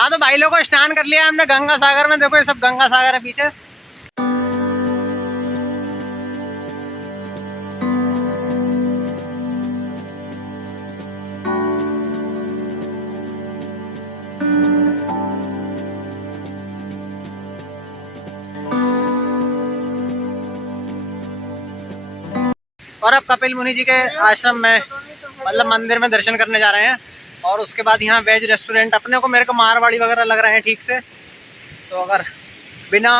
हाँ तो भाई लोगों को स्नान कर लिया हमने गंगा सागर में। देखो ये सब गंगा सागर है पीछे। और अब कपिल मुनि जी के आश्रम में मतलब मंदिर में दर्शन करने जा रहे हैं। और उसके बाद यहाँ वेज रेस्टोरेंट अपने को, मेरे को मारवाड़ी वगैरह लग रहे हैं ठीक से। तो अगर बिना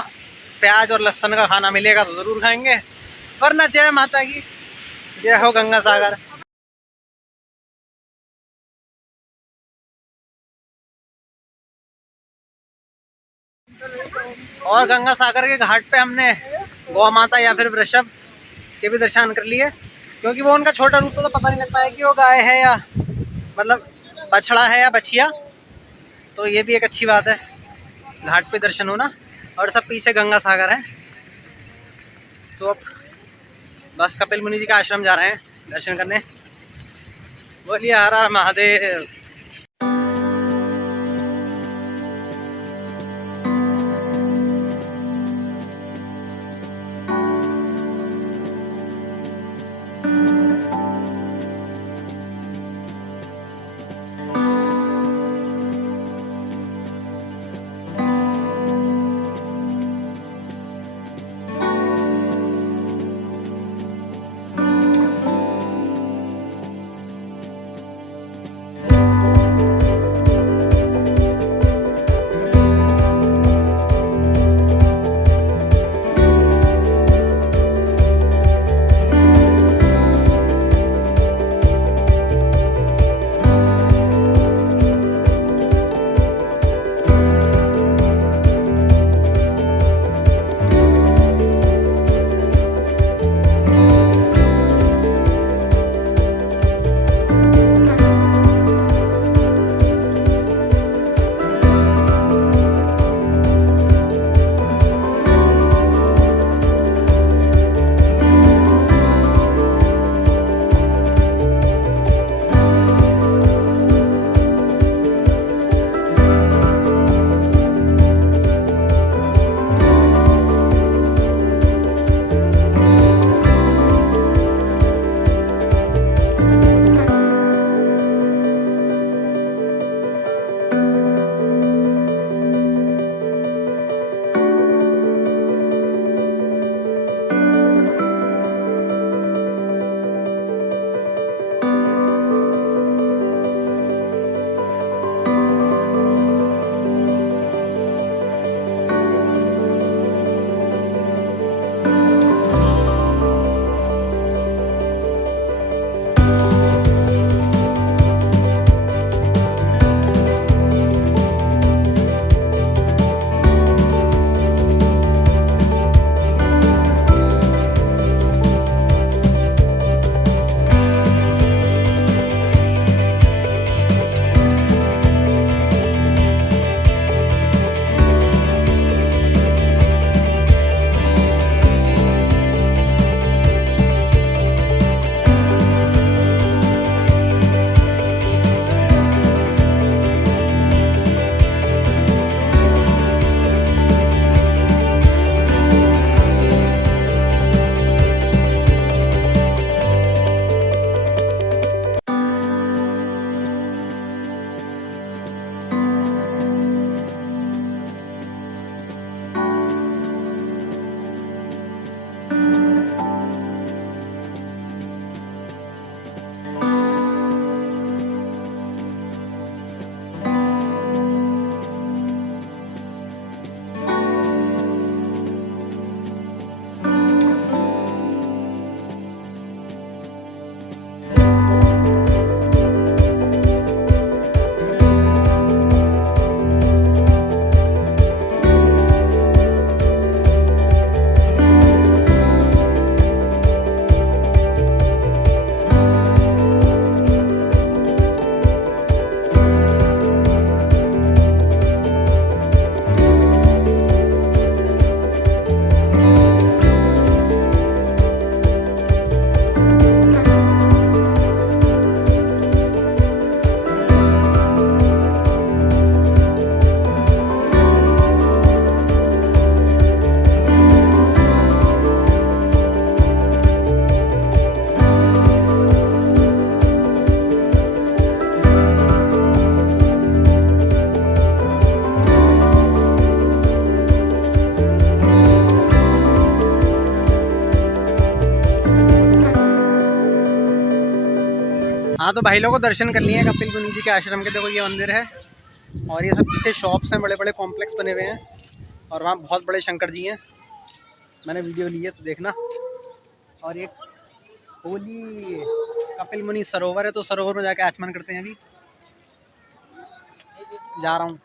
प्याज और लहसुन का खाना मिलेगा तो ज़रूर खाएंगे, वरना जय माता की, जय हो गंगा सागर। और गंगा सागर के घाट पे हमने गौ माता या फिर वृषभ के भी दर्शन कर लिए, क्योंकि वो उनका छोटा रूप तो पता नहीं लगता है कि वो गाय है या मतलब बछड़ा है या बछिया। तो ये भी एक अच्छी बात है घाट पे दर्शन होना। और सब पीछे गंगा सागर है। तो अब बस कपिल मुनि जी का आश्रम जा रहे हैं दर्शन करने। बोलिए हर हर महादेव। हाँ तो भाई लोगों को दर्शन कर लिए हैं कपिल मुनि जी के आश्रम के। देखो ये मंदिर है और ये सब पीछे शॉप्स हैं, बड़े बड़े कॉम्प्लेक्स बने हुए हैं और वहाँ बहुत बड़े शंकर जी हैं। मैंने वीडियो ली है तो देखना। और ये होली कपिल मुनि सरोवर है, तो सरोवर में जाके आचमन करते हैं। अभी जा रहा हूँ।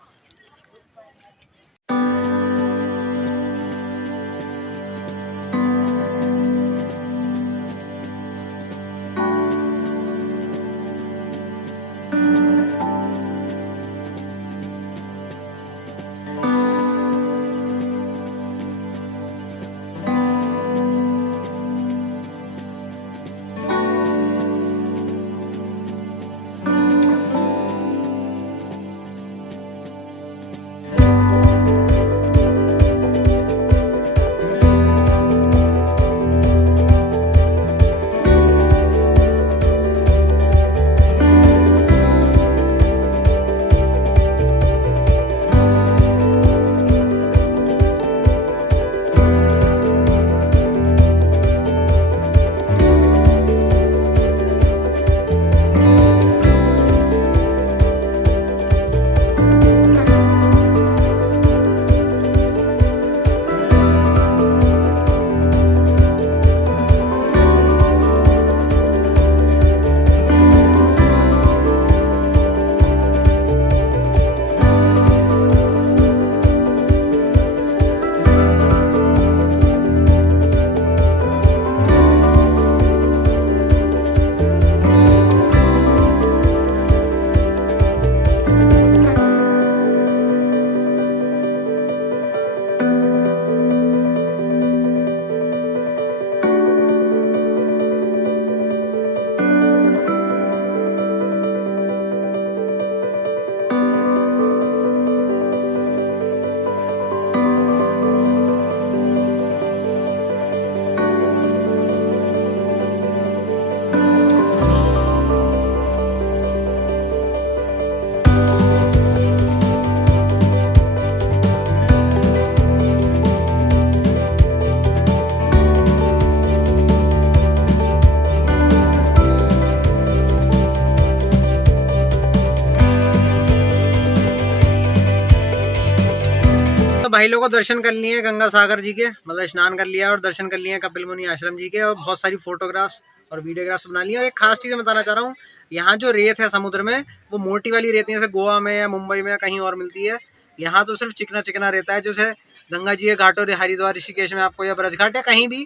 तो भाई लोगों को दर्शन कर लिए गंगा सागर जी के, मतलब स्नान कर लिया और दर्शन कर लिए कपिल मुनि आश्रम जी के, और बहुत सारी फोटोग्राफ्स और वीडियोग्राफ्स बना लिए। और एक खास चीज़ बताना चाह रहा हूँ, यहाँ जो रेत है समुद्र में वो मोटी वाली रेत है, जैसे गोवा में या मुंबई में या कहीं और मिलती है। यहाँ तो सिर्फ चिकना चिकना रहता है, जैसे गंगा जी के घाटों हरिद्वार ऋषिकेश में आपको, या ब्रज घाट या कहीं भी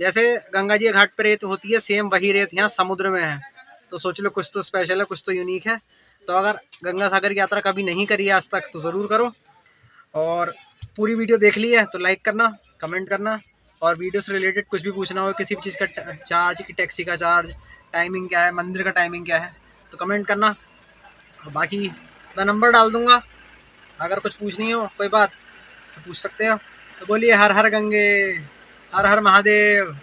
जैसे गंगा जी के घाट पर रेत होती है, सेम वही रेत यहाँ समुद्र में है। तो सोच लो कुछ तो स्पेशल है, कुछ तो यूनिक है। तो अगर गंगा सागर की यात्रा कभी नहीं करी है आज तक तो ज़रूर करो। और पूरी वीडियो देख ली है तो लाइक करना, कमेंट करना, और वीडियो से रिलेटेड कुछ भी पूछना हो, किसी भी चीज़ का चार्ज, की टैक्सी का चार्ज, टाइमिंग क्या है, मंदिर का टाइमिंग क्या है, तो कमेंट करना। और बाकी मैं नंबर डाल दूँगा, अगर कुछ पूछनी हो कोई बात तो पूछ सकते हो। तो बोलिए हर हर गंगे, हर हर महादेव।